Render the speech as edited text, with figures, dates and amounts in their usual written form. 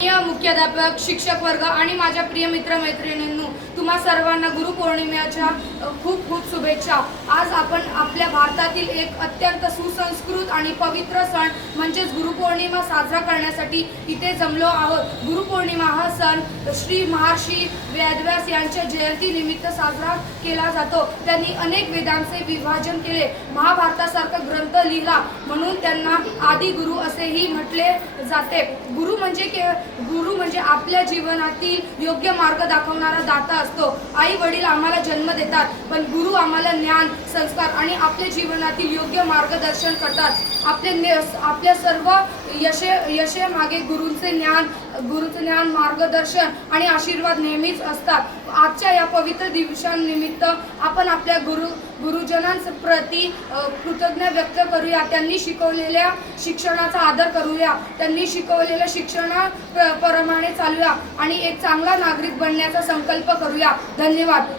मुख्याध्यापक, शिक्षक वर्ग आणि माझ्या प्रिय मित्रमैत्रिणींनो, तुम्हा सर्वांना गुरुपौर्णिमेच्या खूप खूप शुभेच्छा। आज आपण आपल्या भारतातील एक अत्यंत सुसंस्कृत आणि पवित्र सण म्हणजेच गुरुपौर्णिमा साजरा करण्यासाठी इथे जमलो आहोत। गुरुपौर्णिमा हा सण श्री महर्षी वेदव्यास यांच्या जयंतीनिमित्त साजरा केला जातो। त्यांनी अनेक वेदांचे विभाजन केले, महाभारतासारखा ग्रंथ लिहिला, म्हणून त्यांना आदि गुरु असेही म्हटले जाते। गुरु म्हणजे आपल्या जीवनातील योग्य मार्ग दाखवणारा दाता असतो। आई वडील आम्हाला जन्म देतात, पण गुरु आम्हाला ज्ञान, संस्कार आणि आपल्या जीवनातील योग्य मार्गदर्शन करतात। आपल्या सर्व यशे मागे गुरूंचे ज्ञान, मार्गदर्शन आणि आशीर्वाद नेहमीच असतात। आजच्या या पवित्र दिवसानिमित्त आपण आपल्या गुरुजनांप्रती कृतज्ञता व्यक्त करूया। त्यांनी शिकवलेल्या शिक्षणाचा आदर करूया, त्यांनी शिकवलेल्या शिक्षणाप्रमाणे चालूया आणि एक चांगला नागरिक बनण्याचा संकल्प करूया। धन्यवाद।